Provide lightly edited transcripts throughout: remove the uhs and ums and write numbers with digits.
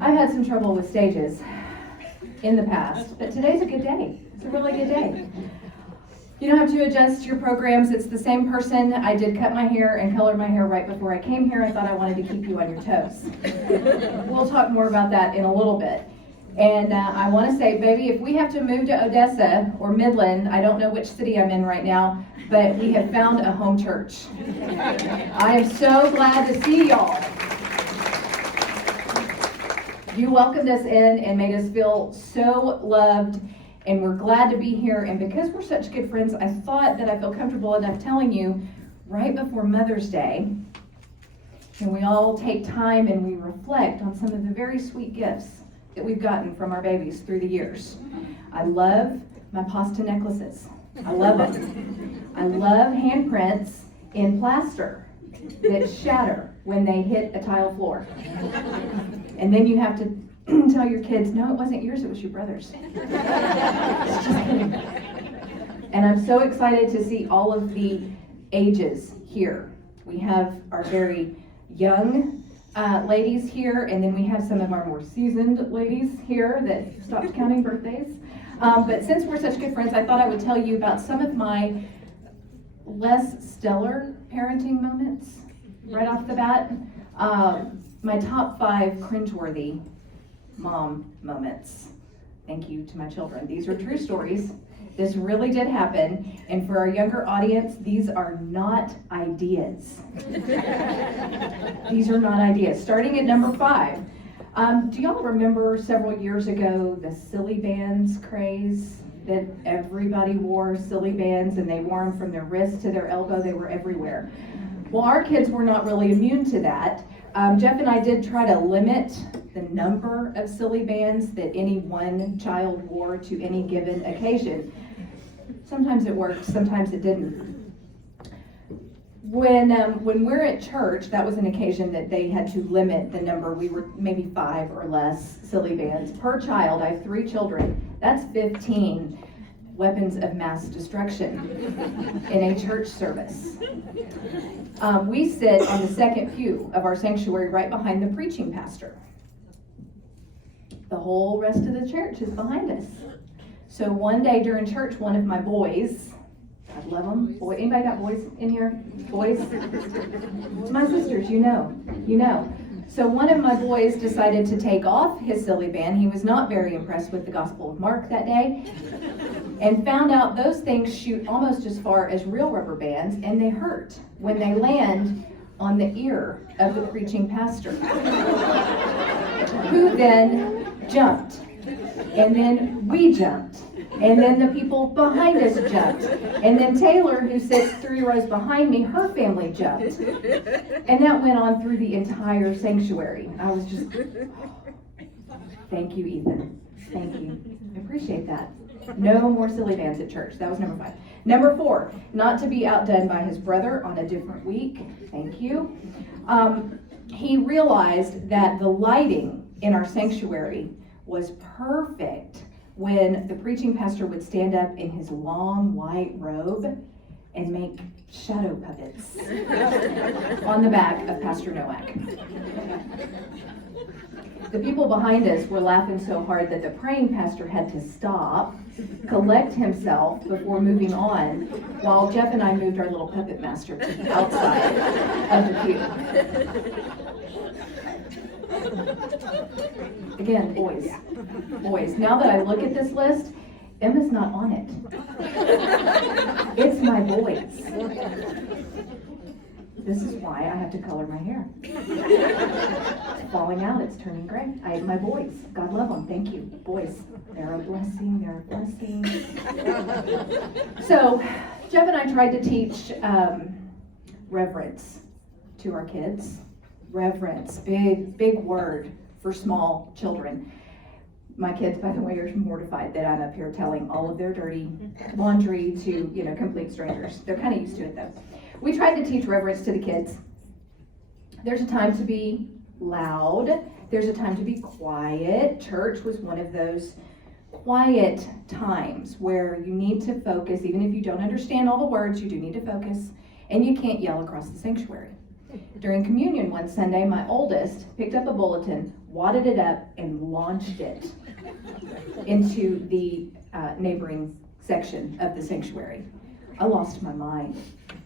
I've had some trouble with stages in the past, but today's a good day. It's a really good day. You don't have to adjust your programs. It's the same person. I did cut my hair and color my hair right before I came here. I thought I wanted to keep you on your toes. We'll talk more about that in a little bit. And I want to say, baby, if we have to move to Odessa or Midland, I don't know which city I'm in right now, but we have found a home church. I am so glad to see y'all. You welcomed us in and made us feel so loved, and we're glad to be here. And because we're such good friends, I thought that I feel comfortable enough telling you right before Mother's Day, and we all take time and we reflect on some of the very sweet gifts that we've gotten from our babies through the years. I love my pasta necklaces. I love them. I love handprints in plaster that shatter when they hit a tile floor. And then you have to tell your kids, no, it wasn't yours, it was your brother's. Just kidding. And I'm so excited to see all of the ages here. We have our very young ladies here, and then we have some of our more seasoned ladies here that stopped counting birthdays. But since we're such good friends, I thought I would tell you about some of my less stellar parenting moments right off the bat. My top 5 cringeworthy mom moments. Thank you to my children. These are true stories. This really did happen. And for our younger audience, these are not ideas. These are not ideas. Starting at number 5. Do y'all remember several years ago the silly bands craze? That everybody wore silly bands, and they wore them from their wrist to their elbow. They were everywhere. Well, our kids were not really immune to that. Jeff and I did try to limit the number of silly bands that any one child wore to any given occasion. Sometimes it worked, sometimes it didn't. When we're at church, that was an occasion that they had to limit the number. We were maybe 5 or less silly bands per child. I have 3 children. That's 15 weapons of mass destruction in a church service. We sit on the second pew of our sanctuary right behind the preaching pastor. The whole rest of the church is behind us. So one day during church, one of my boys, I love them. Boy, anybody got boys in here? Boys? It's my sisters, you know. So one of my boys decided to take off his silly band. He was not very impressed with the Gospel of Mark that day, and found out those things shoot almost as far as real rubber bands, and they hurt when they land on the ear of the preaching pastor, who then jumped, and then we jumped, and then the people behind us jumped, and then Taylor, who sits 3 rows behind me, her family jumped, and that went on through the entire sanctuary. I was just, thank you, Ethan, thank you, I appreciate that. No more silly bands at church. That was number 5. Number 4, not to be outdone by his brother on a different week. Thank you. He realized that the lighting in our sanctuary was perfect when the preaching pastor would stand up in his long white robe and make shadow puppets on the back of Pastor Nowak. The people behind us were laughing so hard that the praying pastor had to stop, collect himself before moving on, while Jeff and I moved our little puppet master to the outside of the pew. Again, boys. Now that I look at this list, Emma's not on it. It's my boys. This is why I have to color my hair. It's falling out, it's turning gray. I have my boys. God love them, thank you. Boys, they're a blessing, they're a blessing. So, Jeff and I tried to teach reverence to our kids. Reverence, big word for small children. My kids, by the way, are mortified that I'm up here telling all of their dirty laundry to, complete strangers. They're kind of used to it though. We tried to teach reverence to the kids. There's a time to be loud. There's a time to be quiet. Church was one of those quiet times where you need to focus. Even if you don't understand all the words, you do need to focus. And you can't yell across the sanctuary. During communion one Sunday, my oldest picked up a bulletin, wadded it up, and launched it into the neighboring section of the sanctuary. I lost my mind.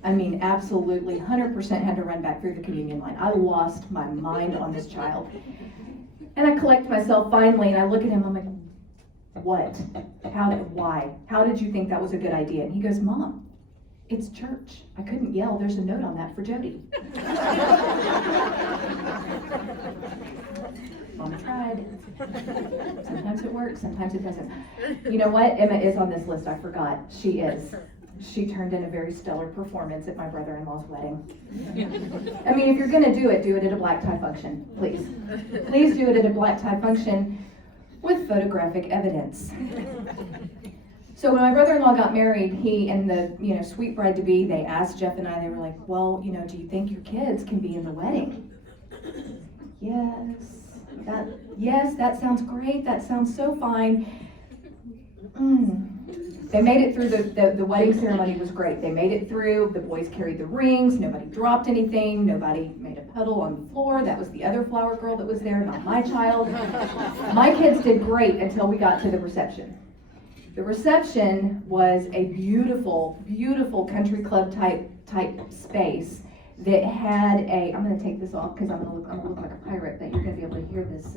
I mean, absolutely, 100% had to run back through the communion line. I lost my mind on this child. And I collect myself finally, and I look at him, I'm like, what? Why? How did you think that was a good idea? And he goes, Mom, it's church. I couldn't yell. There's a note on that for Jody. Mom tried. Sometimes it works, sometimes it doesn't. You know what? Emma is on this list. I forgot. She is. She turned in a very stellar performance at my brother-in-law's wedding. I mean, if you're going to do it at a black tie function, please. Please do it at a black tie function with photographic evidence. So when my brother-in-law got married, he and the sweet bride-to-be, they asked Jeff and I, they were like, well, do you think your kids can be in the wedding? Yes, that sounds great. That sounds so fine. They made it through the wedding ceremony was great. They made it through. The boys carried the rings. Nobody dropped anything. Nobody made a puddle on the floor. That was the other flower girl that was there, not my child. My kids did great until we got to the reception. The reception was a beautiful, beautiful country club type space that had I'm going to take this off because I'm going to look like a pirate, but you're going to be able to hear this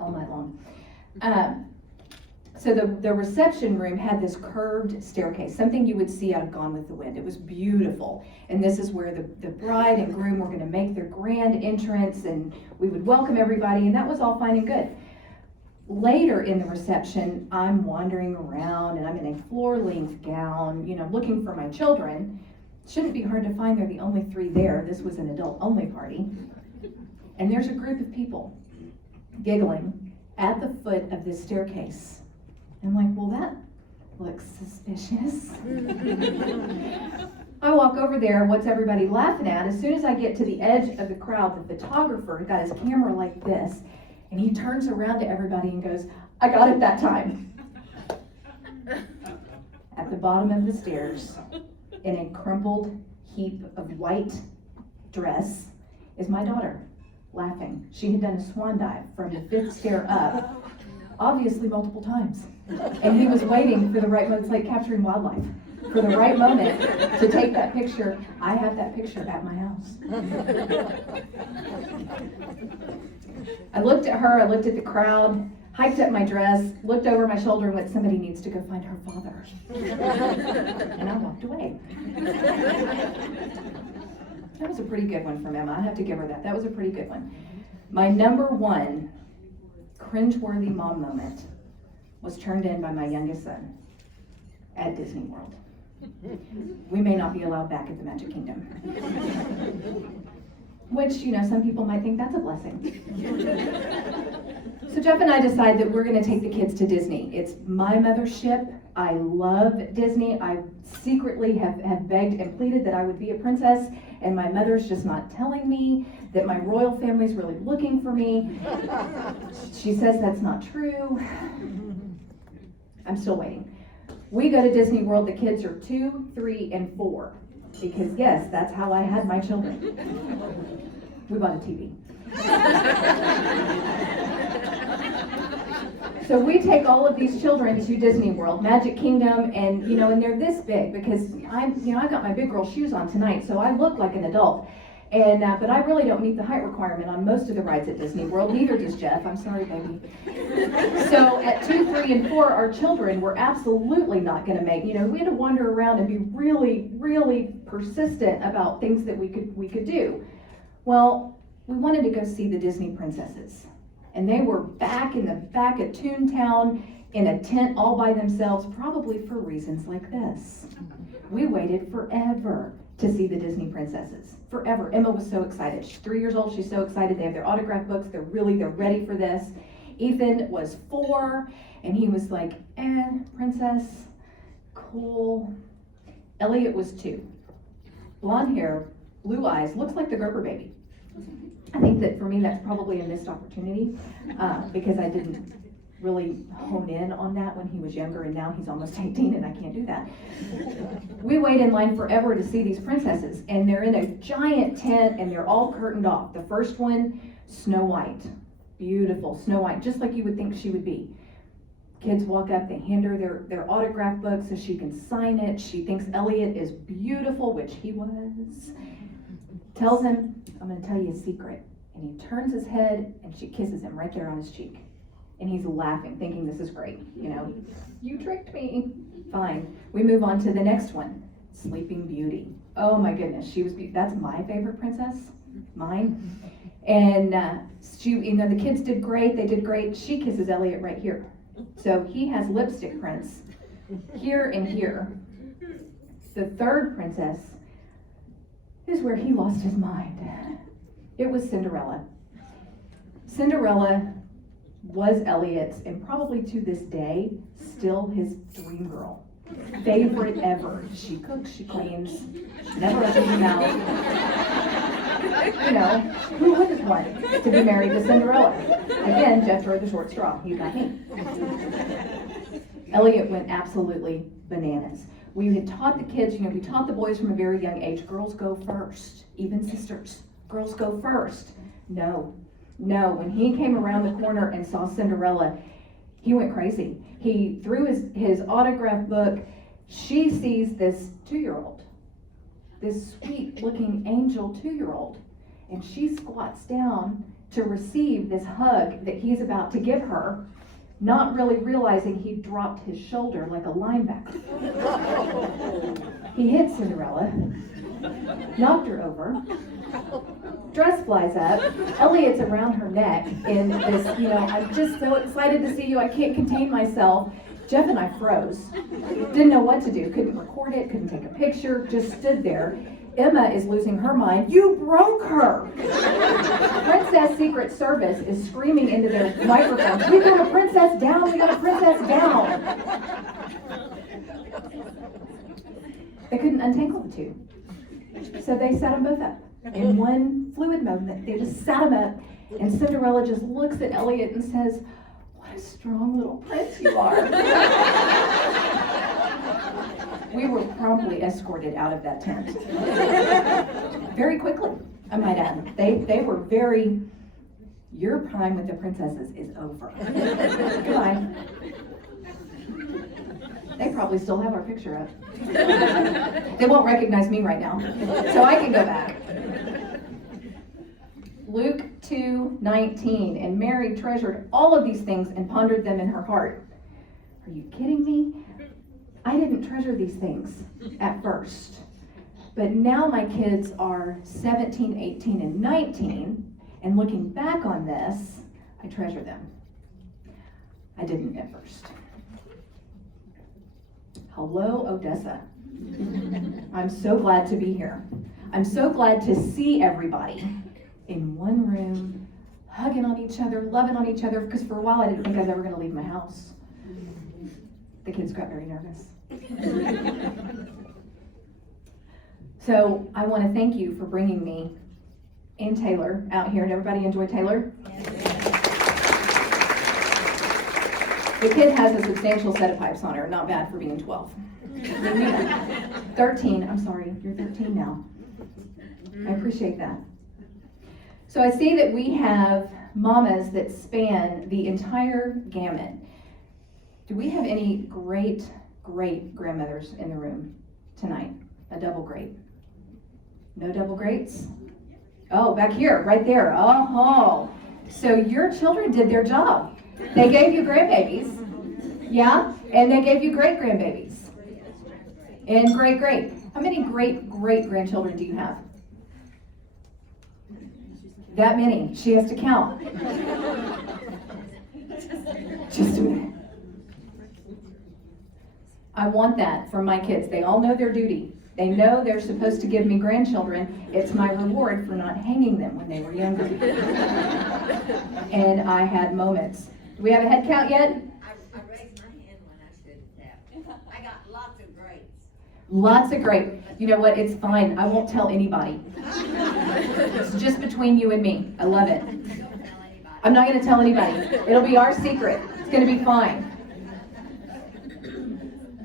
all night long. So the reception room had this curved staircase, something you would see out of Gone with the Wind. It was beautiful. And this is where the bride and groom were going to make their grand entrance, and we would welcome everybody, and that was all fine and good. Later in the reception, I'm wandering around, and I'm in a floor-length gown, looking for my children. Shouldn't be hard to find. They're the only 3 there. This was an adult-only party. And there's a group of people giggling at the foot of this staircase. I'm like, well, that looks suspicious. I walk over there, what's everybody laughing at? As soon as I get to the edge of the crowd, the photographer got his camera like this, and he turns around to everybody and goes, I got it that time. At the bottom of the stairs, in a crumpled heap of white dress, is my daughter, laughing. She had done a swan dive from the 5th stair up, obviously multiple times. And he was waiting for the right moment. It's like capturing wildlife. For the right moment to take that picture. I have that picture at my house. I looked at her, I looked at the crowd, hiked up my dress, looked over my shoulder and went, somebody needs to go find her father. And I walked away. That was a pretty good one from Emma. I have to give her that. That was a pretty good one. My number 1 cringeworthy mom moment was turned in by my youngest son at Disney World. We may not be allowed back at the Magic Kingdom. Which, some people might think that's a blessing. So Jeff and I decide that we're going to take the kids to Disney. It's my mothership. I love Disney. I secretly have begged and pleaded that I would be a princess, and my mother's just not telling me that my royal family's really looking for me. She says that's not true. I'm still waiting. We go to Disney World. The kids are 2, 3, and 4. Because yes, that's how I had my children. We bought a TV. So we take all of these children to Disney World, Magic Kingdom, and and they're this big because I got my big girl shoes on tonight, so I look like an adult. And but I really don't meet the height requirement on most of the rides at Disney World. Neither does Jeff. I'm sorry, baby. So at 2, 3, and 4, our children were absolutely not going to make. We had to wander around and be really, really persistent about things that we could do. Well, we wanted to go see the Disney princesses, and they were back in the back of Toontown in a tent all by themselves, probably for reasons like this. We waited forever to see the Disney princesses. Forever. Emma was so excited. She's 3 years old. She's so excited. They have their autograph books. They're ready for this. Ethan was 4, and he was like, princess, cool. Elliot was 2. Blonde hair, blue eyes, looks like the Gerber baby. I think that for me, that's probably a missed opportunity because I didn't really hone in on that when he was younger, and now he's almost 18 and I can't do that. We wait in line forever to see these princesses, and they're in a giant tent and they're all curtained off. The first one, Snow White. Beautiful Snow White, just like you would think she would be. Kids walk up, they hand her their autograph book so she can sign it. She thinks Elliot is beautiful, which he was. Tells him, I'm going to tell you a secret. And he turns his head and she kisses him right there on his cheek. And he's laughing, thinking this is great. You know, you tricked me. Fine. We move on to the next one, Sleeping Beauty. Oh my goodness, that's my favorite princess, mine. And the kids did great, they did great. She kisses Elliot right here. So he has lipstick prints here and here. The third princess is where he lost his mind. It was Cinderella. Cinderella was Elliot's, and probably to this day, still his dream girl. Favorite ever. She cooks, she cleans, she never opens her mouth. You know, who wouldn't want to be married to Cinderella? Again, Jeff drew the short straw. You got me. Elliot went absolutely bananas. We had taught the kids, we taught the boys from a very young age, girls go first, even sisters. Girls go first. No, when he came around the corner and saw Cinderella, he went crazy. He threw his autograph book. She sees this 2-year-old, this sweet looking angel 2-year-old, and she squats down to receive this hug that he's about to give her, not really realizing he dropped his shoulder like a linebacker. He hit Cinderella, knocked her over, dress flies up, Elliot's around her neck in this, I'm just so excited to see you, I can't contain myself. Jeff and I froze, didn't know what to do, couldn't record it, couldn't take a picture, just stood there. Emma is losing her mind. You broke her! Princess Secret Service is screaming into their microphones, we got a princess down, we got a princess down! They couldn't untangle the two. So they sat them both up. In one fluid moment, they just sat them up, and Cinderella just looks at Elliot and says, what a strong little prince you are. We were promptly escorted out of that tent. Very quickly, I might add. They were very, your prime with the princesses is over. Goodbye. They probably still have our picture up. They won't recognize me right now, so I can go back. Luke 2:19, and Mary treasured all of these things and pondered them in her heart. Are you kidding me? I didn't treasure these things at first, but now my kids are 17, 18, and 19, and looking back on this, I treasure them. I didn't at first. Hello, Odessa. I'm so glad to be here. I'm so glad to see everybody in one room, hugging on each other, loving on each other, because for a while I didn't think I was ever going to leave my house. The kids got very nervous. So I want to thank you for bringing me and Taylor out here. Did everybody enjoy Taylor? The kid has a substantial set of pipes on her, not bad for being 12. 13, I'm sorry, you're 13 now. I appreciate that. So I see that we have mamas that span the entire gamut. Do we have any great grandmothers in the room tonight? A double great? No double greats? Oh, back here, right there. Oh, so your children did their job. They gave you grandbabies, yeah? And they gave you great-grandbabies. And great. How many great-grandchildren do you have? That many. She has to count. Just a minute. I want that from my kids. They all know their duty. They know they're supposed to give me grandchildren. It's my reward for not hanging them when they were younger. And I had moments. Do we have a head count yet? I raised my hand when I should have. I got lots of greats. Lots of great. You know what? It's fine. I won't tell anybody. It's just between you and me. I love it. Don't tell anybody. I'm not gonna tell anybody. It'll be our secret. It's gonna be fine.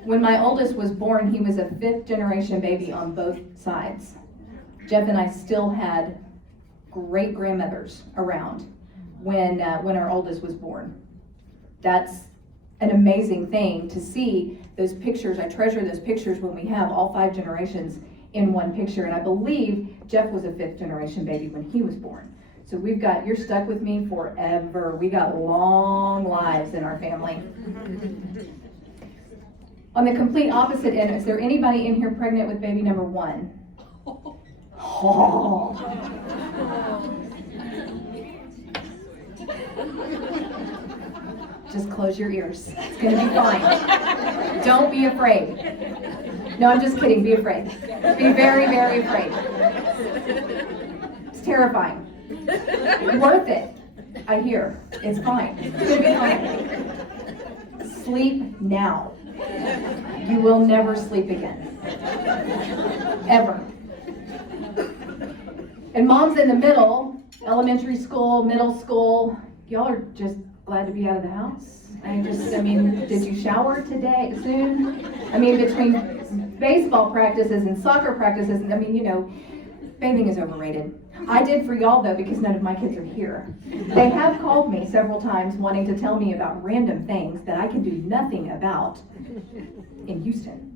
When my oldest was born, he was a 5th generation baby on both sides. Jeff and I still had great grandmothers around when our oldest was born. That's an amazing thing to see those pictures. I treasure those pictures when we have all 5 generations in one picture. And I believe Jeff was a 5th generation baby when he was born. So you're stuck with me forever. We got long lives in our family. On the complete opposite end, is there anybody in here pregnant with baby number 1? Oh. Just close your ears. It's gonna be fine. Don't be afraid. No, I'm just kidding. Be afraid. Be very, very afraid. It's terrifying. Worth it. I hear. It's fine. It's gonna be fine. Sleep now. You will never sleep again. Ever. And moms in the middle, elementary school, middle school, y'all are just glad to be out of the house. Did you shower today, soon? Between baseball practices and soccer practices, bathing is overrated. I did for y'all though, because none of my kids are here. They have called me several times wanting to tell me about random things that I can do nothing about in Houston.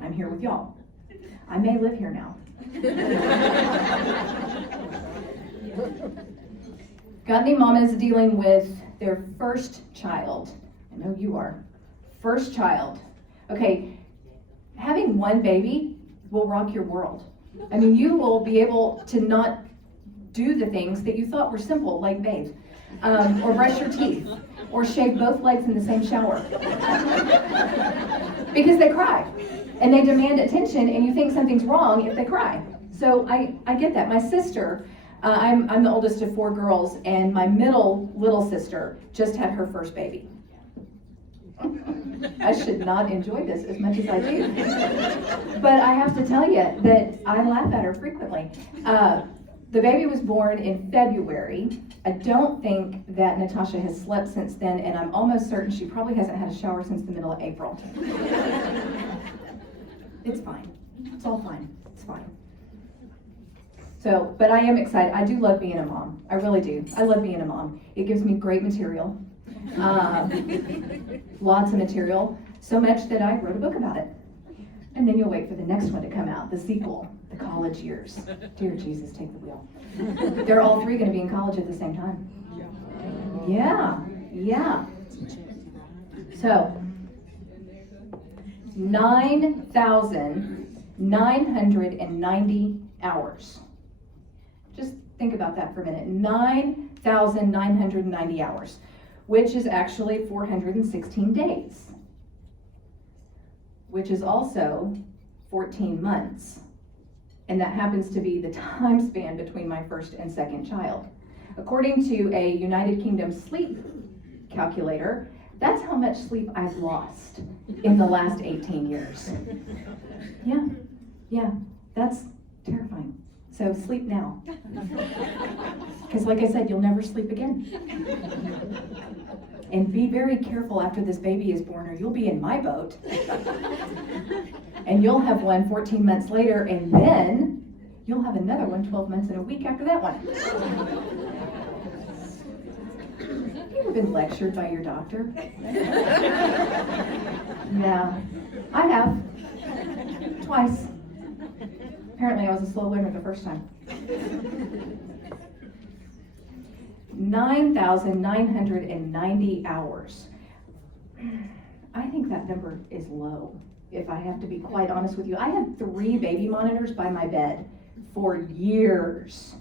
I'm here with y'all. I may live here now. Got any mamas dealing with their first child? I know you are. First child. Okay, having one baby will rock your world. You will be able to not do the things that you thought were simple, like bathe, or brush your teeth, or shave both legs in the same shower. Because they cry, and they demand attention, and you think something's wrong if they cry. So I get that. My sister, I'm the oldest of 4 girls, and my little sister just had her first baby. I should not enjoy this as much as I do. But I have to tell you that I laugh at her frequently. The baby was born in February. I don't think that Natasha has slept since then, and I'm almost certain she probably hasn't had a shower since the middle of April. It's fine. It's all fine. It's fine. So, but I am excited. I do love being a mom. I really do. I love being a mom. It gives me great material. Lots of material. So much that I wrote a book about it. And then you'll wait for the next one to come out, the sequel, The College Years. Dear Jesus, take the wheel. They're all 3 going to be in college at the same time. Yeah. So, 9,990 hours. Just think about that for a minute. 9,990 hours, which is actually 416 days, which is also 14 months. And that happens to be the time span between my first and second child. According to a United Kingdom sleep calculator, that's how much sleep I've lost in the last 18 years. Yeah, that's terrifying. So sleep now. Because like I said, you'll never sleep again. And be very careful after this baby is born, or you'll be in my boat. And you'll have one 14 months later, and then you'll have another one 12 months and a week after that one. Have you ever been lectured by your doctor? Yeah, I have. Twice. Apparently I was a slow learner the first time. 9,990 hours. I think that number is low, if I have to be quite honest with you. I had 3 baby monitors by my bed for years,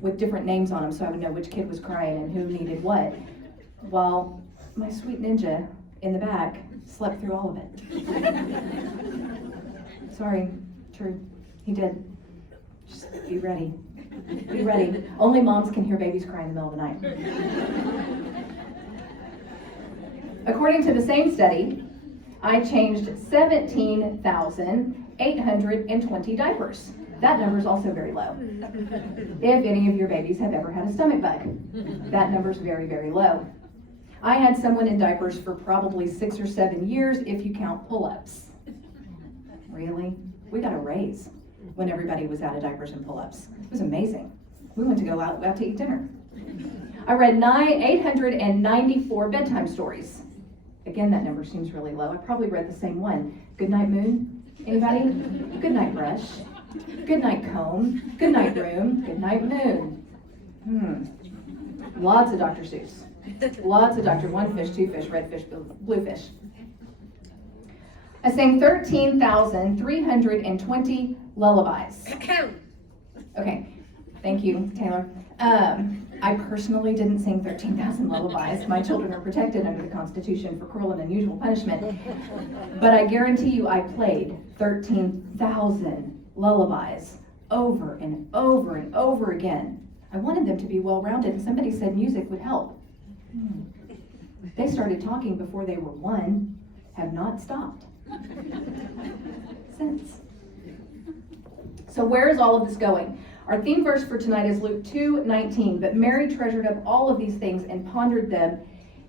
with different names on them, so I would know which kid was crying and who needed what, while my sweet ninja in the back slept through all of it. Sorry, true, he did. Just be ready. Be ready. Only moms can hear babies cry in the middle of the night. According to the same study, I changed 17,820 diapers. That number is also very low. If any of your babies have ever had a stomach bug, that number is very, very low. I had someone in diapers for probably 6 or 7 years if you count pull-ups. Really? We got a raise when everybody was out of diapers and pull-ups. It was amazing. We went to go out to eat dinner. I read 894 bedtime stories. Again, that number seems really low. I probably read the same one. Good night, moon. Anybody? Good night, brush. Good night, comb. Good night, room. Good night, moon. Lots of Dr. Seuss. Lots of Dr. One fish, two fish, red fish, blue fish. I sang 13,320 lullabies. Okay, thank you, Taylor. I personally didn't sing 13,000 lullabies. My children are protected under the Constitution for cruel and unusual punishment. But I guarantee you I played 13,000 lullabies over and over and over again. I wanted them to be well-rounded, and somebody said music would help. They started talking before they were 1, have not stopped since. So where is all of this going? Our theme verse for tonight is Luke 2:19. But Mary treasured up all of these things and pondered them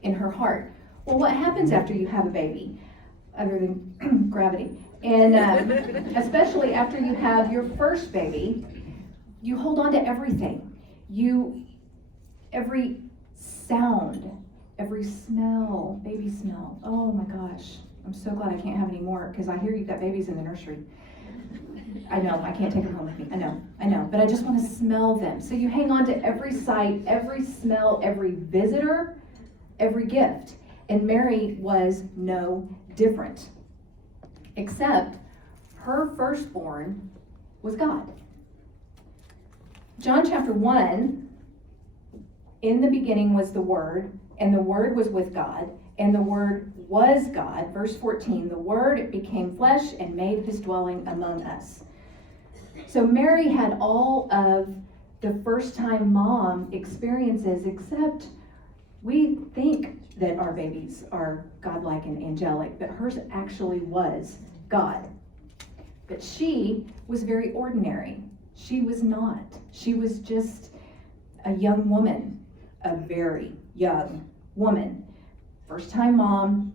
in her heart. Well, what happens after you have a baby, other than gravity? And especially after you have your first baby, you hold on to everything. Every sound, every smell, baby smell. Oh my gosh, I'm so glad I can't have any more, because I hear you've got babies in the nursery. I know, I can't take them home with me. I know, but I just want to smell them. So you hang on to every sight, every smell, every visitor, every gift. And Mary was no different. Except her firstborn was God. John chapter 1, in the beginning was the Word, and the Word was with God, and the Word was God. Verse 14, the Word became flesh and made his dwelling among us. So Mary had all of the first-time mom experiences, except we think that our babies are godlike and angelic, but hers actually was God. But she was very ordinary. She was not. She was just a young woman, a very young woman. First-time mom,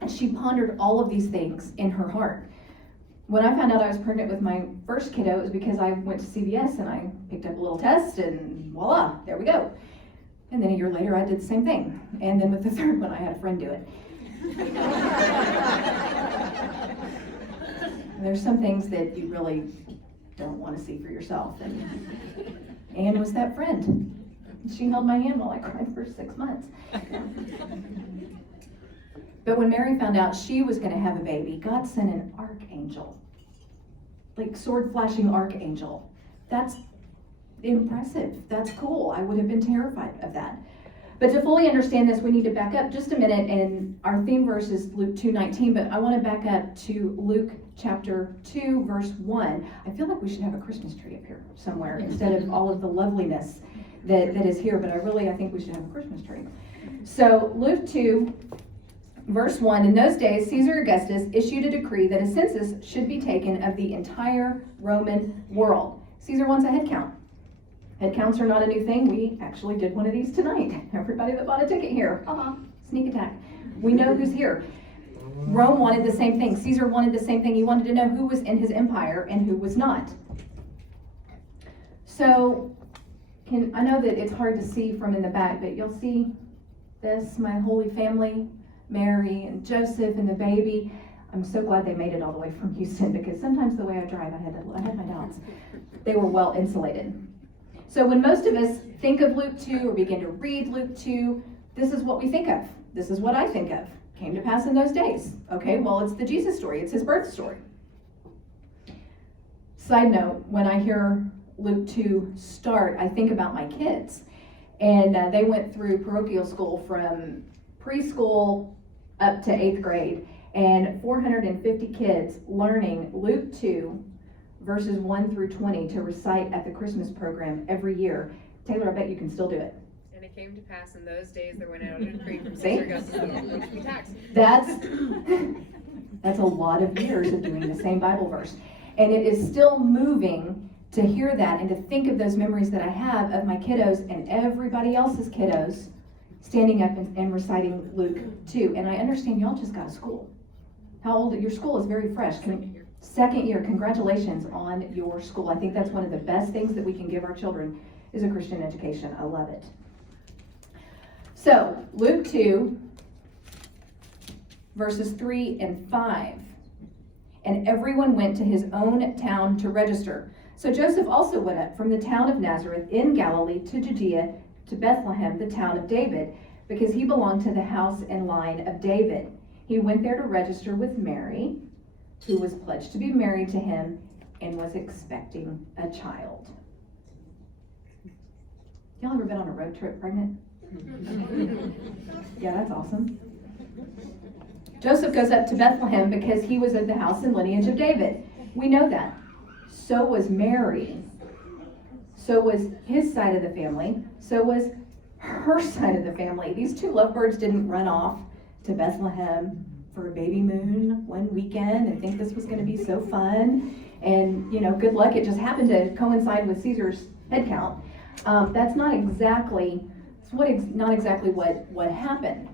and she pondered all of these things in her heart. When I found out I was pregnant with my first kiddo, it was because I went to CVS and I picked up a little test, and voila, there we go. And then a year later, I did the same thing. And then with the third one, I had a friend do it. There's some things that you really don't want to see for yourself. And Anne was that friend. She held my hand while I cried for 6 months. But when Mary found out she was going to have a baby, God sent an archangel, like sword-flashing archangel. That's impressive. That's cool. I would have been terrified of that. But to fully understand this, we need to back up just a minute, and our theme verse is Luke 2:19, but I want to back up to Luke chapter 2, verse 1. I feel like we should have a Christmas tree up here somewhere instead of all of the loveliness that is here, but I think we should have a Christmas tree. So Luke 2, verse 1, in those days, Caesar Augustus issued a decree that a census should be taken of the entire Roman world. Caesar wants a head count. Head counts are not a new thing. We actually did one of these tonight. Everybody that bought a ticket here. Sneak attack. We know who's here. Rome wanted the same thing. Caesar wanted the same thing. He wanted to know who was in his empire and who was not. So, I know that it's hard to see from in the back, but you'll see this, my holy family, Mary and Joseph and the baby. I'm so glad they made it all the way from Houston, because sometimes the way I drive, I had my doubts. They were well insulated. So when most of us think of Luke 2 or begin to read Luke 2, this is what we think of. This is what I think of. Came to pass in those days. Okay, well, it's the Jesus story. It's his birth story. Side note, when I hear Luke 2 start, I think about my kids. And they went through parochial school from preschool up to 8th grade. And 450 kids learning Luke 2 verses 1 through 20 to recite at the Christmas program every year. Taylor, I bet you can still do it. And it came to pass in those days there went out a decree from Caesar Augustus which we taxed. That's a lot of years of doing the same Bible verse. And it is still moving to hear that and to think of those memories that I have of my kiddos and everybody else's kiddos standing up and reciting Luke 2. And I understand y'all just got out of school. How old? Your school is very fresh. Second year. Congratulations on your school. I think that's one of the best things that we can give our children is a Christian education. I love it. So, Luke 2, verses 3 and 5. And everyone went to his own town to register. So Joseph also went up from the town of Nazareth in Galilee to Judea, to Bethlehem, the town of David, because he belonged to the house and line of David. He went there to register with Mary, who was pledged to be married to him and was expecting a child. Y'all ever been on a road trip pregnant? Yeah, that's awesome. Joseph goes up to Bethlehem because he was of the house and lineage of David. We know that. So was Mary. So was his side of the family. So was her side of the family. These two lovebirds didn't run off to Bethlehem for a baby moon one weekend and think this was going to be so fun. And, good luck. It just happened to coincide with Caesar's head count. That's not exactly what happened.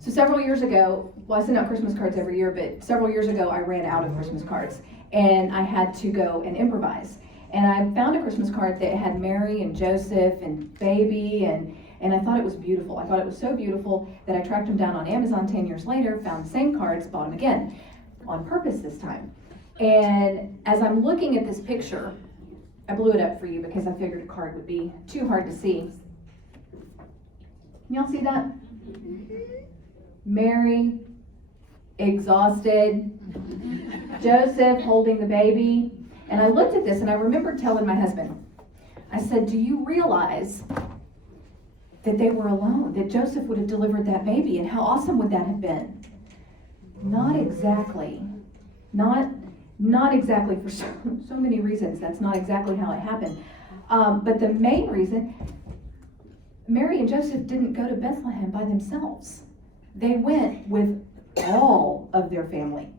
So several years ago, I send out Christmas cards every year, but several years ago I ran out of Christmas cards and I had to go and improvise. And I found a Christmas card that had Mary and Joseph and baby, and I thought it was beautiful. I thought it was so beautiful that I tracked them down on Amazon 10 years later, found the same cards, bought them again, on purpose this time. And as I'm looking at this picture, I blew it up for you because I figured a card would be too hard to see. Can y'all see that? Mary, exhausted, Joseph holding the baby. And I looked at this and I remember telling my husband, I said, do you realize that they were alone, that Joseph would have delivered that baby, and how awesome would that have been? Not exactly. Not exactly for so many reasons. That's not exactly how it happened. But the main reason, Mary and Joseph didn't go to Bethlehem by themselves. They went with all of their family.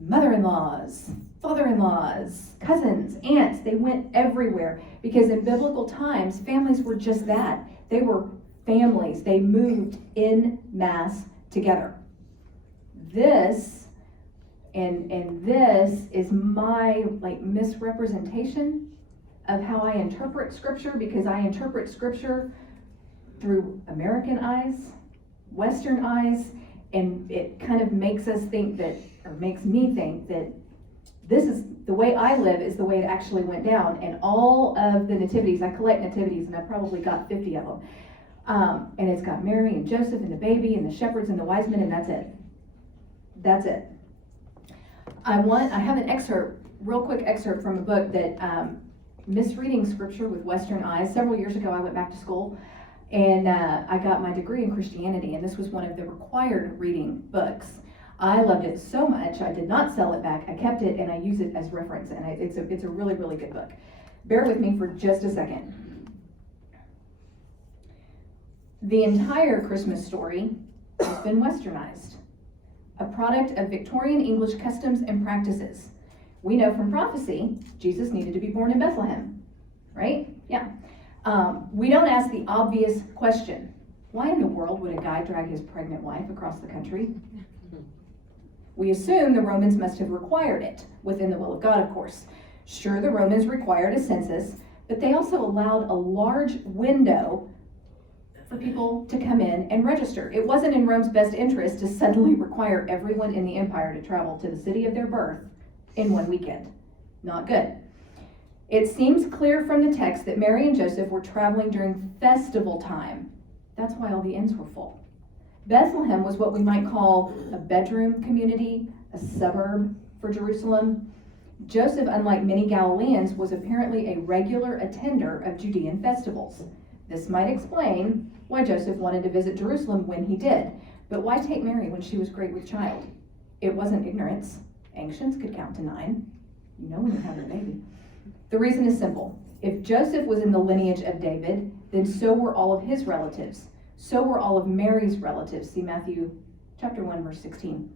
Mother-in-laws, father-in-laws, cousins, aunts. They went everywhere because in biblical times, families were just that. They were families. They moved en masse together. This is my misrepresentation of how I interpret Scripture, because I interpret Scripture through American eyes, Western eyes, and it kind of makes me think that this is the way I live is the way it actually went down. And all of the nativities, I collect nativities and I probably got 50 of them. And it's got Mary and Joseph and the baby and the shepherds and the wise men, and that's it. I have an real quick excerpt from a book that, Misreading Scripture with Western Eyes. Several years ago I went back to school and I got my degree in Christianity, and this was one of the required reading books. I loved it so much, I did not sell it back. I kept it and I use it as reference, and it's a really, really good book. Bear with me for just a second. The entire Christmas story has been westernized, a product of Victorian English customs and practices. We know from prophecy, Jesus needed to be born in Bethlehem, right? Yeah. We don't ask the obvious question, why in the world would a guy drag his pregnant wife across the country? We assume the Romans must have required it, within the will of God, of course. Sure, the Romans required a census, but they also allowed a large window for people to come in and register. It wasn't in Rome's best interest to suddenly require everyone in the empire to travel to the city of their birth in one weekend. Not good. It seems clear from the text that Mary and Joseph were traveling during festival time. That's why all the inns were full. Bethlehem was what we might call a bedroom community, a suburb for Jerusalem. Joseph, unlike many Galileans, was apparently a regular attender of Judean festivals. This might explain why Joseph wanted to visit Jerusalem when he did. But why take Mary when she was great with child? It wasn't ignorance. Ancients could count to 9. You know when you're having a baby. The reason is simple. If Joseph was in the lineage of David, then so were all of his relatives. So were all of Mary's relatives. See Matthew chapter 1, verse 16.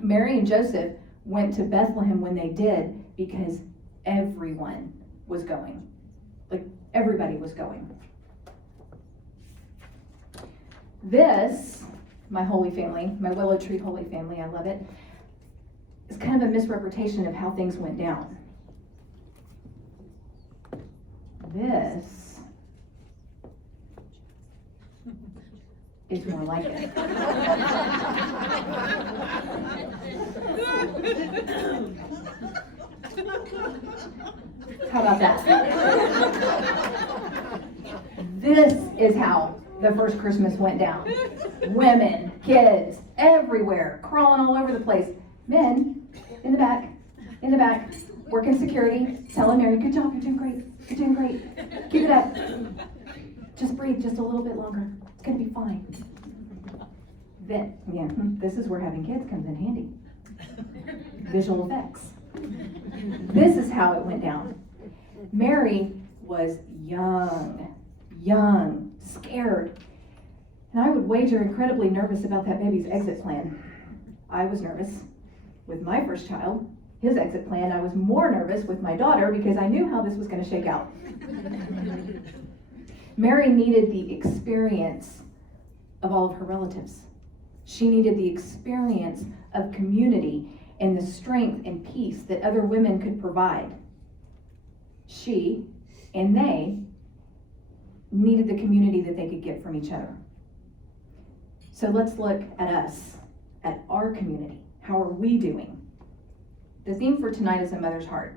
Mary and Joseph went to Bethlehem when they did because everyone was going. Like, everybody was going. This, my Holy Family, my Willow Tree Holy Family, I love it, is kind of a misrepresentation of how things went down. This is more like it. How about that? This is how the first Christmas went down. Women, kids, everywhere, crawling all over the place. Men, in the back, working security, telling Mary, good job, you're doing great, you're doing great. Keep it up. Just breathe just a little bit longer. It's gonna be fine. Then, this is where having kids comes in handy. Visual effects. This is how it went down. Mary was young, scared, and I would wager incredibly nervous about that baby's exit plan. I was nervous with my first child, his exit plan. I was more nervous with my daughter because I knew how this was going to shake out. Mary needed the experience of all of her relatives. She needed the experience of community and the strength and peace that other women could provide. She and they needed the community that they could get from each other. So let's look at us, at our community. How are we doing? The theme for tonight is A Mother's Heart.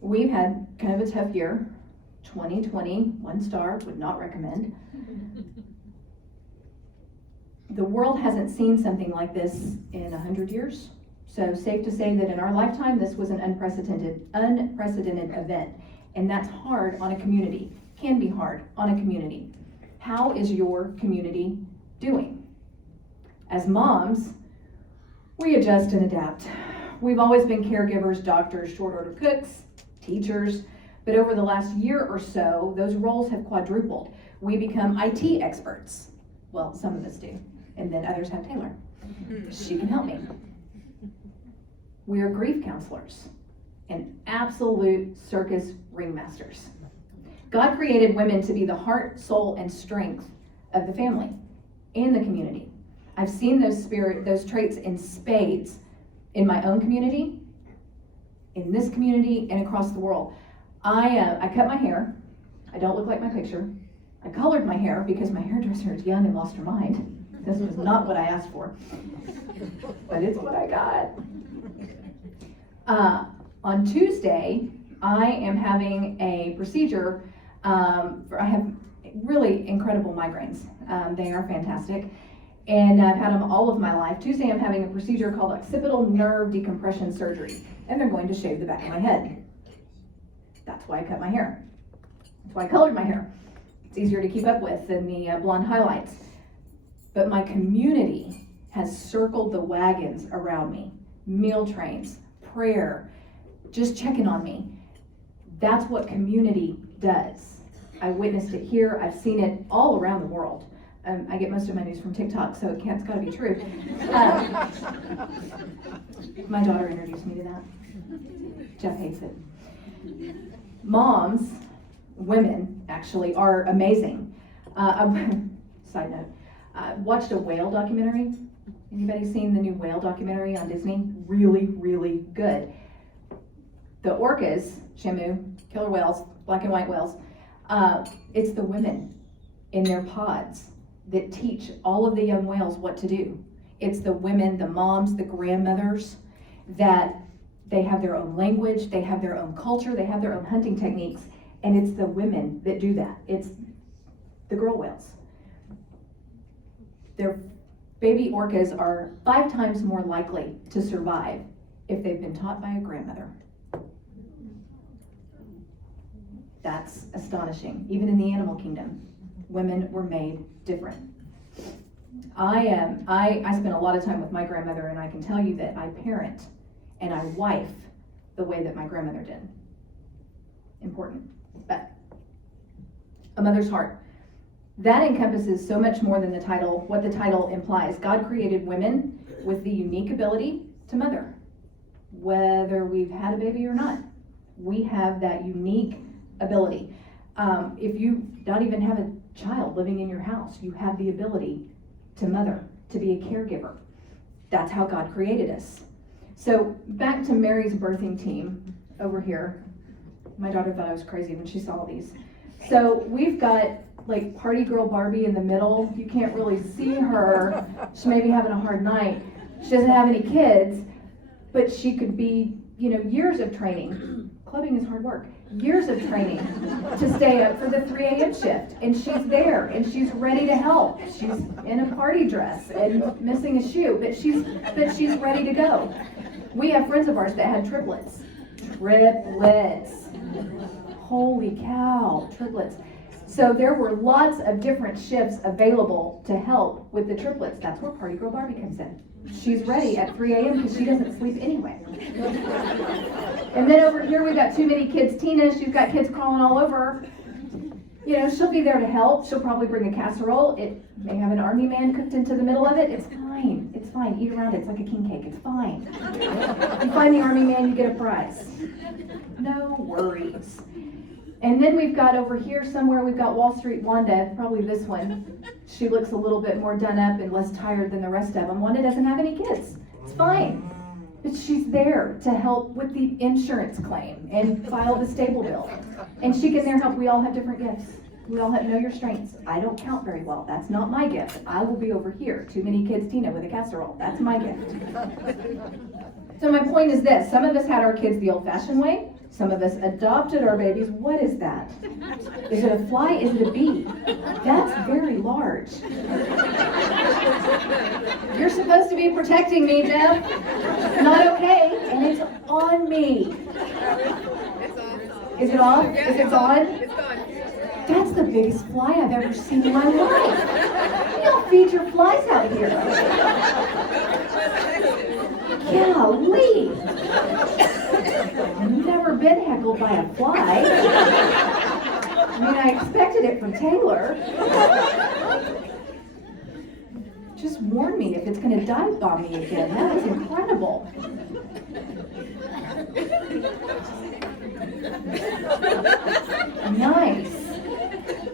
We've had kind of a tough year. 2020, 1 star, would not recommend. The world hasn't seen something like this in 100 years. So safe to say that in our lifetime, this was an unprecedented event. And that's hard on a community, can be hard on a community. How is your community doing? As moms, we adjust and adapt. We've always been caregivers, doctors, short order cooks, teachers, but over the last year or so, those roles have quadrupled. We become IT experts. Well, some of us do, and then others have Taylor. She can help me. We are grief counselors and absolute circus ringmasters. God created women to be the heart, soul, and strength of the family and the community. I've seen those traits in spades in my own community, in this community, and across the world. I cut my hair. I don't look like my picture. I colored my hair because my hairdresser is young and lost her mind. This was not what I asked for, but it's what I got. On Tuesday, I am having a procedure. I have really incredible migraines. They are fantastic. And I've had them all of my life. Tuesday, I'm having a procedure called occipital nerve decompression surgery. And they're going to shave the back of my head. That's why I cut my hair. That's why I colored my hair. It's easier to keep up with than the blonde highlights. But my community has circled the wagons around me. Meal trains, prayer, just checking on me. That's what community does. I witnessed it here. I've seen it all around the world. I get most of my news from TikTok, so it's got to be true. My daughter introduced me to that. Jeff hates it. Moms, women actually, are amazing. Side note, watched a whale documentary. Anybody seen the new whale documentary on Disney? Really, really good. The orcas, Shamu, killer whales, black and white whales, it's the women in their pods that teach all of the young whales what to do. It's the women, the moms, the grandmothers, that they have their own language, they have their own culture, they have their own hunting techniques, and it's the women that do that. It's the girl whales. Their baby orcas are 5 times more likely to survive if they've been taught by a grandmother. That's astonishing. Even in the animal kingdom, women were made different. I spent a lot of time with my grandmother, and I can tell you that I parent and I wife the way that my grandmother did. Important. But A Mother's Heart. That encompasses so much more than the title, what the title implies. God created women with the unique ability to mother. Whether we've had a baby or not, we have that unique ability. If you don't even have a child living in your house, you have the ability to mother, to be a caregiver. That's how God created us. So back to Mary's birthing team over here. My daughter thought I was crazy when she saw these. So we've got like party girl Barbie in the middle. You can't really see her. She may be having a hard night. She doesn't have any kids, but she could be, years of training. Clubbing is hard work. Years of training to stay up for the 3 a.m. shift. And she's there and she's ready to help. She's in a party dress and missing a shoe, but she's ready to go. We have friends of ours that had triplets. Holy cow, triplets. So there were lots of different shifts available to help with the triplets. That's where Party Girl Barbie comes in. She's ready at 3 a.m. because she doesn't sleep anyway. And then over here we've got too many kids. Tina, she's got kids crawling all over her. She'll be there to help. She'll probably bring a casserole. It may have an army man cooked into the middle of it. It's fine. It's fine. Eat around it. It's like a king cake. It's fine. You find the army man, you get a prize. No worries. And then we've got over here somewhere, we've got Wall Street Wanda, probably this one. She looks a little bit more done up and less tired than the rest of them. Wanda doesn't have any kids. It's fine. But she's there to help with the insurance claim and file the stable bill. And she can there help. We all have different gifts. We all know your strengths. I don't count very well. That's not my gift. I will be over here. Too many kids, Tina, with a casserole. That's my gift. So my point is this. Some of us had our kids the old-fashioned way. Some of us adopted our babies. What is that? Is it a fly? Is it a bee? That's very large. You're supposed to be protecting me, Jeff. Not okay, and it's on me. Is it off? Is it on? It's gone. That's the biggest fly I've ever seen in my life. You don't feed your flies out here. Golly. I've never been heckled by a fly. I mean, I expected it from Taylor. Just warn me if it's going to dive bomb me again. That was incredible. Nice.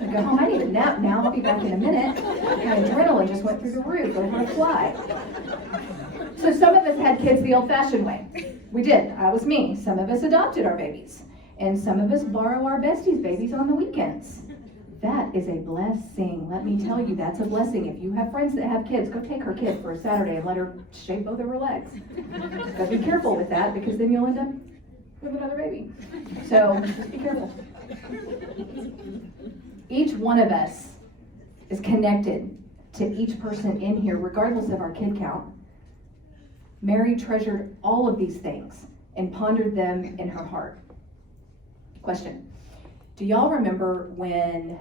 I go home, I need a nap now. I'll be back in a minute. My adrenaline just went through the roof over a fly. So some of us had kids the old-fashioned way. We did. I was me. Some of us adopted our babies. And some of us borrow our besties' babies on the weekends. That is a blessing. Let me tell you, that's a blessing. If you have friends that have kids, go take her kid for a Saturday and let her shave both of her legs. But be careful with that because then you'll end up with another baby. So just be careful. Each one of us is connected to each person in here, regardless of our kid count. Mary treasured all of these things and pondered them in her heart. Question. Do y'all remember when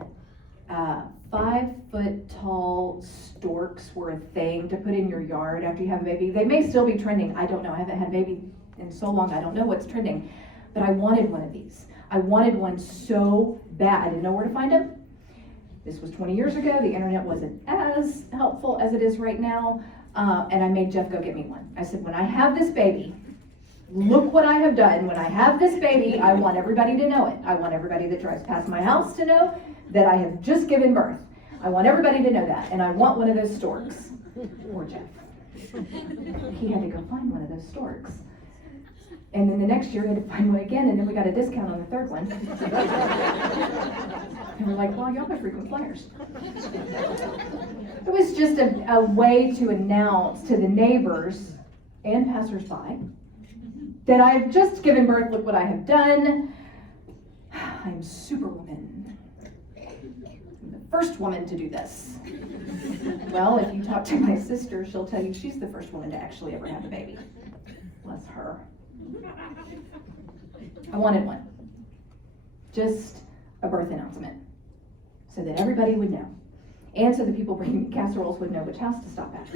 5-foot-tall storks were a thing to put in your yard after you have a baby? They may still be trending. I don't know. I haven't had a baby in so long. I don't know what's trending. But I wanted one of these. I wanted one so bad. I didn't know where to find them. This was 20 years ago. The internet wasn't as helpful as it is right now. And I made Jeff go get me one. I said, when I have this baby, look what I have done. When I have this baby, I want everybody to know it. I want everybody that drives past my house to know that I have just given birth. I want everybody to know that. And I want one of those storks. Poor Jeff. He had to go find one of those storks. And then the next year he had to find one again, and then we got a discount on the third one. And we're like, well, y'all are frequent flyers. It was just a way to announce to the neighbors and passersby that I have just given birth. Look what I have done. I am Superwoman. I'm the first woman to do this. Well, if you talk to my sister, she'll tell you she's the first woman to actually ever have a baby. Bless her. I wanted one. Just a birth announcement. So that everybody would know. And so the people bringing casseroles would know which house to stop at.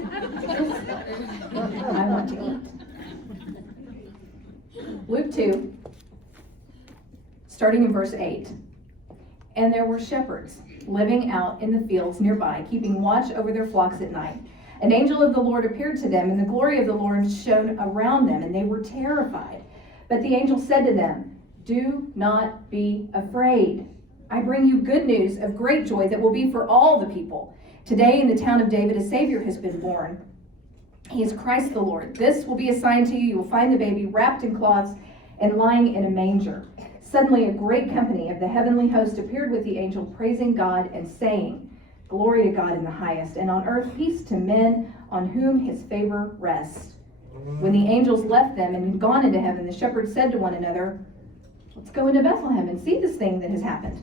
I want to eat. Luke 2, starting in verse 8. And there were shepherds living out in the fields nearby, keeping watch over their flocks at night. An angel of the Lord appeared to them, and the glory of the Lord shone around them, and they were terrified. But the angel said to them, "Do not be afraid. I bring you good news of great joy that will be for all the people. Today in the town of David a Savior has been born. He is Christ the Lord. This will be a sign to you. You will find the baby wrapped in cloths and lying in a manger." Suddenly a great company of the heavenly host appeared with the angel, praising God and saying, "Glory to God in the highest, and on earth peace to men on whom his favor rests." When the angels left them and had gone into heaven, the shepherds said to one another, "Let's go into Bethlehem and see this thing that has happened."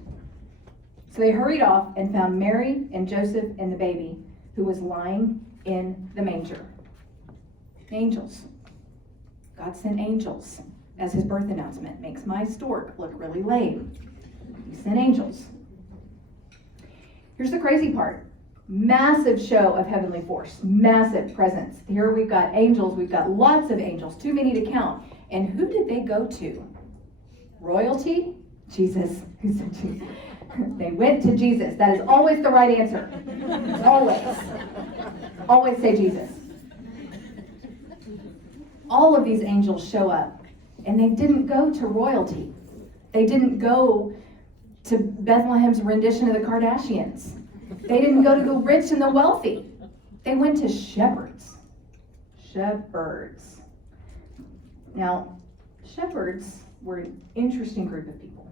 So they hurried off and found Mary and Joseph and the baby, who was lying in the manger. Angels. God sent angels as his birth announcement. Makes my stork look really lame. He sent angels. Here's the crazy part. Massive show of heavenly force. Massive presence. Here we've got angels. We've got lots of angels. Too many to count. And who did they go to? Royalty? Jesus. Who said Jesus? They went to Jesus. That is always the right answer. Always. Always say Jesus. All of these angels show up, and they didn't go to royalty. They didn't go to Bethlehem's rendition of the Kardashians. They didn't go to the rich and the wealthy. They went to shepherds. Shepherds. Now, shepherds were an interesting group of people.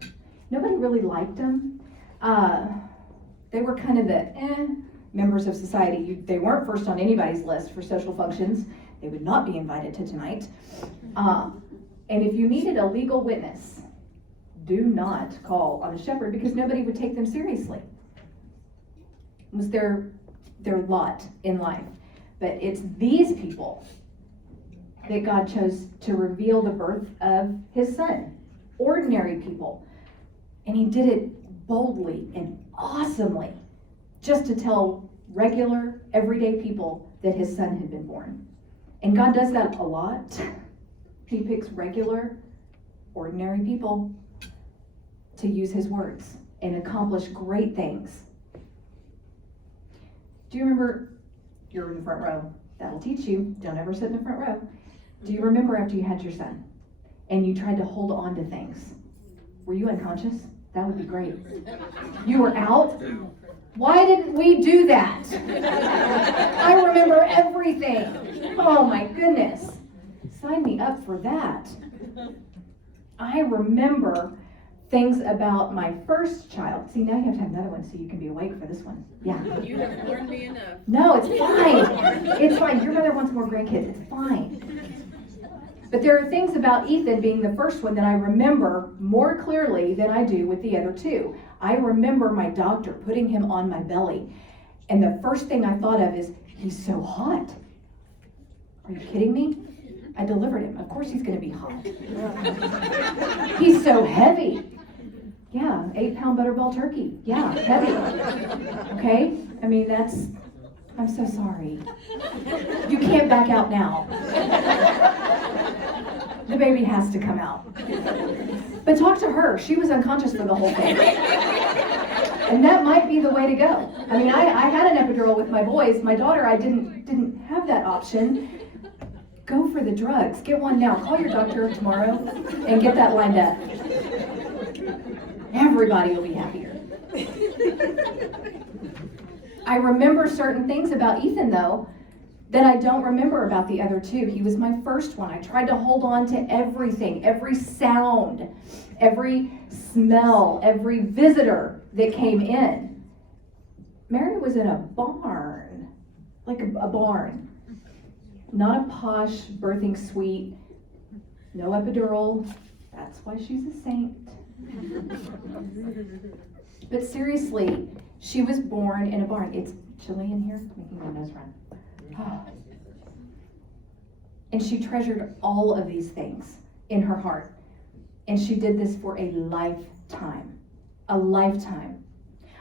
Nobody really liked them. They were kind of the members of society. They weren't first on anybody's list for social functions. They would not be invited to tonight. And if you needed a legal witness, do not call on a shepherd because nobody would take them seriously. It was their lot in life. But it's these people that God chose to reveal the birth of his son. Ordinary people. And he did it boldly and awesomely, just to tell regular, everyday people that his son had been born. And God does that a lot. He picks regular, ordinary people to use his words and accomplish great things. Do you remember, you're in the front row, that'll teach you, don't ever sit in the front row. Do you remember after you had your son and you tried to hold on to things? Were you unconscious? That would be great. You were out? Why didn't we do that? I remember everything. Oh my goodness. Sign me up for that. I remember things about my first child. See, now you have to have another one so you can be awake for this one. Yeah. You have warned me enough. No, it's fine. It's fine. Your mother wants more grandkids. It's fine. But there are things about Ethan being the first one that I remember more clearly than I do with the other two. I remember my doctor putting him on my belly. And the first thing I thought of is, he's so hot. Are you kidding me? I delivered him. Of course he's going to be hot. He's so heavy. Yeah, 8-pound butterball turkey. Yeah, heavy. Okay? I mean, I'm so sorry. You can't back out now. The baby has to come out. But talk to her. She was unconscious for the whole thing. And that might be the way to go. I mean, I had an epidural with my boys. My daughter, I didn't have that option. Go for the drugs. Get one now. Call your doctor tomorrow and get that lined up. Everybody will be happier. I remember certain things about Ethan, though, that I don't remember about the other two. He was my first one. I tried to hold on to everything, every sound, every smell, every visitor that came in. Mary was in a barn, like a barn. Not a posh birthing suite, no epidural. That's why she's a saint. But seriously, she was born in a barn. It's chilly in here, making my nose run. And she treasured all of these things in her heart. And she did this for a lifetime. A lifetime.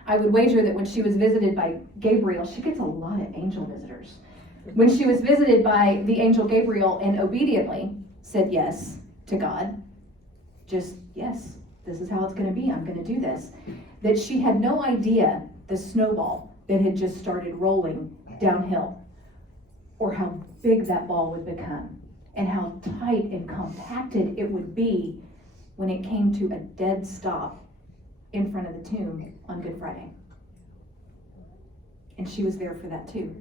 I would wager that when she was visited by Gabriel, she gets a lot of angel visitors. When she was visited by the angel Gabriel and obediently said yes to God, just yes, this is how it's going to be, I'm going to do this, that she had no idea the snowball that had just started rolling downhill or how big that ball would become, and how tight and compacted it would be when it came to a dead stop in front of the tomb on Good Friday. And she was there for that too.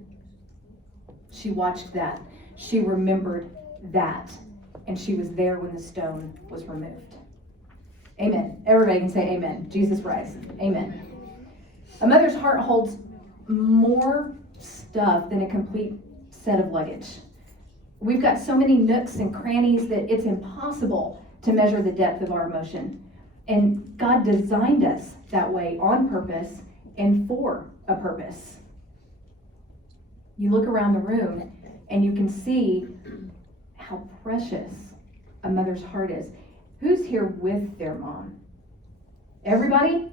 She watched that. She remembered that. And she was there when the stone was removed. Amen. Everybody can say amen. Jesus rise. Amen. A mother's heart holds more stuff than a complete set of luggage. We've got so many nooks and crannies that it's impossible to measure the depth of our emotion. And God designed us that way on purpose and for a purpose. You look around the room and you can see how precious a mother's heart is. Who's here with their mom? Everybody?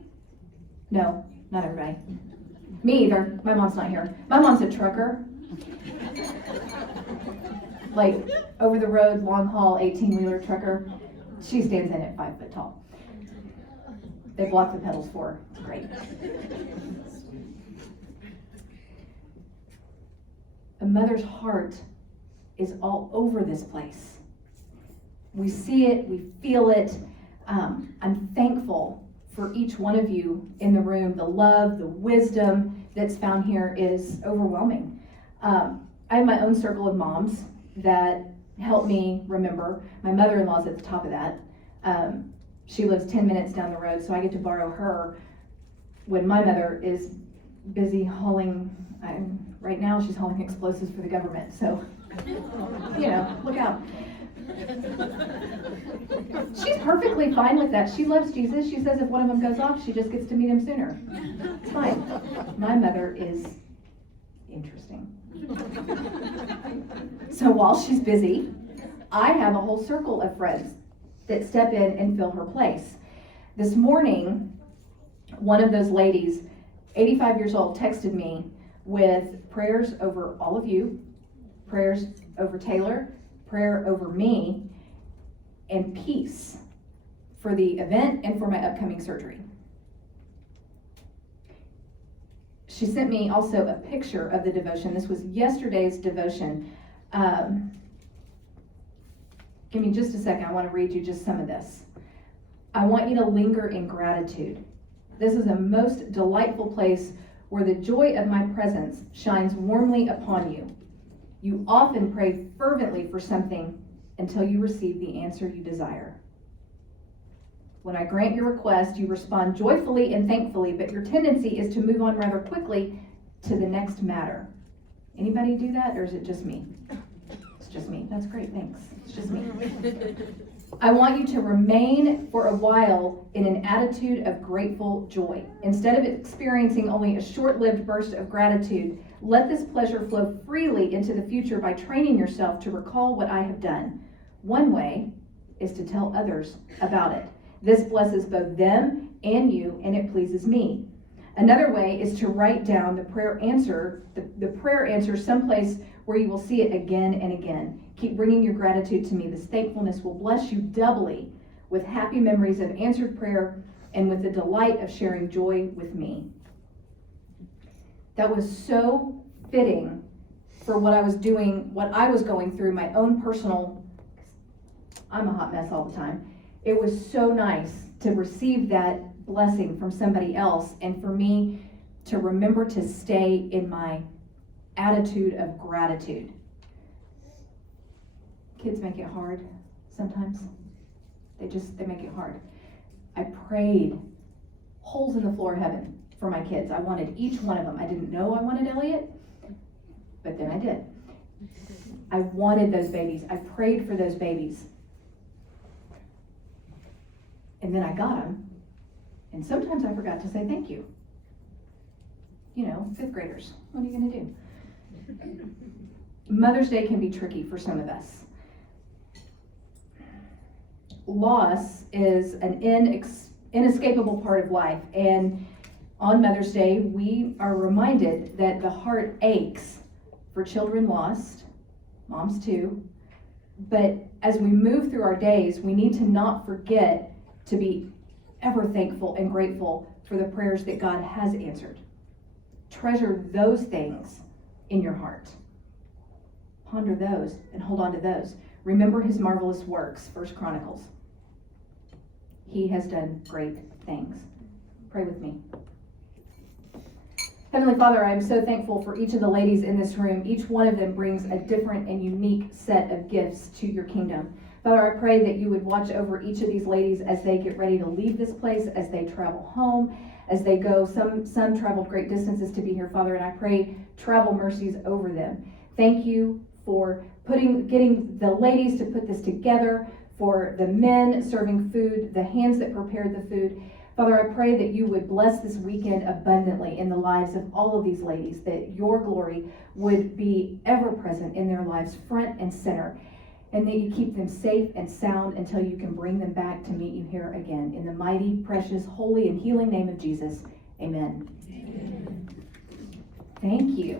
No, not everybody. Me either. My mom's not here. My mom's a trucker. Like over the road, long haul, 18-wheeler trucker. She stands in it 5 foot tall. They block the pedals for her. It's great. A mother's heart is all over this place. We see it, we feel it. I'm thankful for each one of you in the room. The love, the wisdom that's found here is overwhelming. I have my own circle of moms that help me remember. My mother-in-law's at the top of that. She lives 10 minutes down the road, so I get to borrow her when my mother is busy hauling, right now she's hauling explosives for the government, so, look out. She's perfectly fine with that. She loves Jesus. She says if one of them goes off, she just gets to meet him sooner. It's fine. My mother is interesting. So while she's busy, I have a whole circle of friends that step in and fill her place. This morning, one of those ladies, 85 years old, texted me with prayers over all of you, prayers over Taylor, prayer over me, and peace for the event and for my upcoming surgery. She sent me also a picture of the devotion. This was yesterday's devotion. Give me just a second. I want to read you just some of this. I want you to linger in gratitude. This is a most delightful place where the joy of my presence shines warmly upon you. You often pray fervently for something until you receive the answer you desire. When I grant your request, you respond joyfully and thankfully, but your tendency is to move on rather quickly to the next matter. Anybody do that, or is it just me? It's just me. That's great, thanks. It's just me. I want you to remain for a while in an attitude of grateful joy. Instead of experiencing only a short-lived burst of gratitude, let this pleasure flow freely into the future by training yourself to recall what I have done. One way is to tell others about it. This blesses both them and you, and it pleases me. Another way is to write down the prayer answer someplace where you will see it again and again. Keep bringing your gratitude to me. This thankfulness will bless you doubly with happy memories of answered prayer and with the delight of sharing joy with me. That was so fitting for what I was going through, my own personal, I'm a hot mess all the time. It was so nice to receive that blessing from somebody else and for me to remember to stay in my attitude of gratitude. Kids make it hard sometimes. They make it hard. I prayed holes in the floor of heaven for my kids. I wanted each one of them. I didn't know I wanted Elliot, but then I did. I wanted those babies. I prayed for those babies. And then I got them. And sometimes I forgot to say thank you. 5th graders. What are you going to do? Mother's Day can be tricky for some of us. Loss is an inescapable part of life. And on Mother's Day, we are reminded that the heart aches for children lost, moms too. But as we move through our days, we need to not forget to be ever thankful and grateful for the prayers that God has answered. Treasure those things in your heart. Ponder those and hold on to those. Remember his marvelous works, 1 Chronicles. He has done great things. Pray with me. Heavenly Father, I am so thankful for each of the ladies in this room. Each one of them brings a different and unique set of gifts to your kingdom. Father, I pray that you would watch over each of these ladies as they get ready to leave this place, as they travel home, as they go. Some traveled great distances to be here, Father, and I pray travel mercies over them. Thank you for getting the ladies to put this together, for the men serving food, the hands that prepared the food. Father, I pray that you would bless this weekend abundantly in the lives of all of these ladies, that your glory would be ever present in their lives, front and center, and that you keep them safe and sound until you can bring them back to meet you here again. In the mighty, precious, holy, and healing name of Jesus, amen. Amen. Thank you.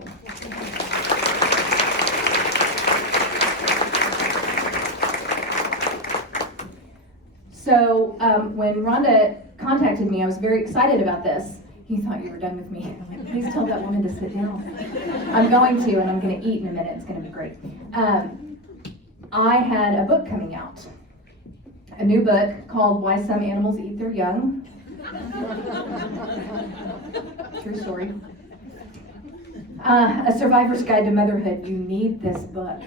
So when Rhonda contacted me, I was very excited about this. You thought you were done with me. I'm like, please tell that woman to sit down. I'm going to, and I'm going to eat in a minute. It's going to be great. I had a book coming out. A new book called Why Some Animals Eat Their Young. True story. A Survivor's Guide to Motherhood. You need this book.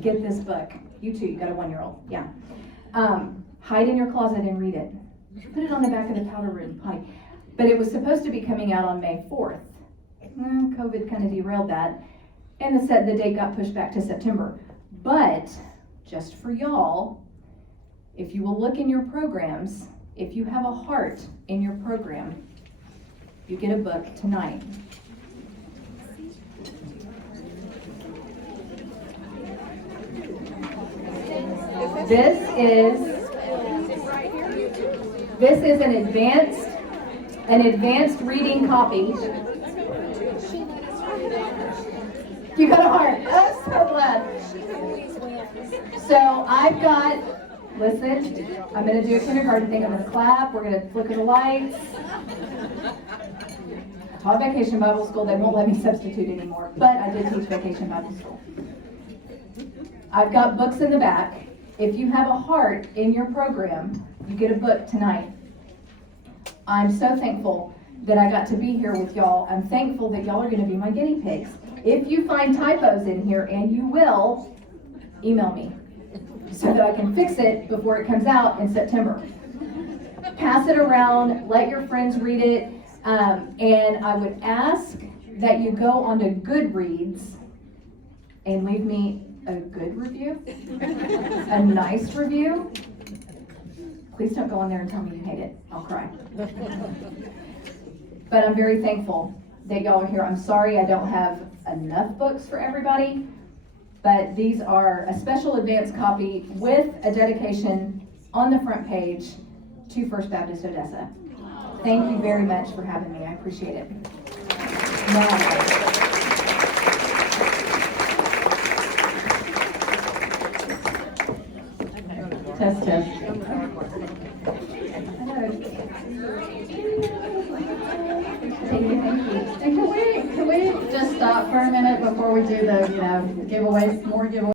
Get this book. You too, you got a 1-year-old. Yeah. Hide in your closet and read it. Put it on the back of the powder room, honey. But it was supposed to be coming out on May 4th. COVID kind of derailed that. And the date got pushed back to September. But, just for y'all, if you will look in your programs, if you have a heart in your program, you get a book tonight. This is an advanced reading copy. You got a heart. I'm so glad. So I've got, listen, I'm going to do a kindergarten thing. I'm going to clap. We're going to flicker the lights. I taught Vacation Bible School. They won't let me substitute anymore, but I did teach Vacation Bible School. I've got books in the back. If you have a heart in your program, you get a book tonight. I'm so thankful that I got to be here with y'all. I'm thankful that y'all are going to be my guinea pigs. If you find typos in here, and you will, email me so that I can fix it before it comes out in September. Pass it around, let your friends read it, and I would ask that you go onto Goodreads and leave me a good review, a nice review. Please don't go on there and tell me you hate it. I'll cry. But I'm very thankful that y'all are here. I'm sorry I don't have enough books for everybody, but these are a special advance copy with a dedication on the front page to First Baptist Odessa. Thank you very much for having me. I appreciate it. Now, test. Thank you. And can we just stop for a minute before we do the, giveaways, more giveaways?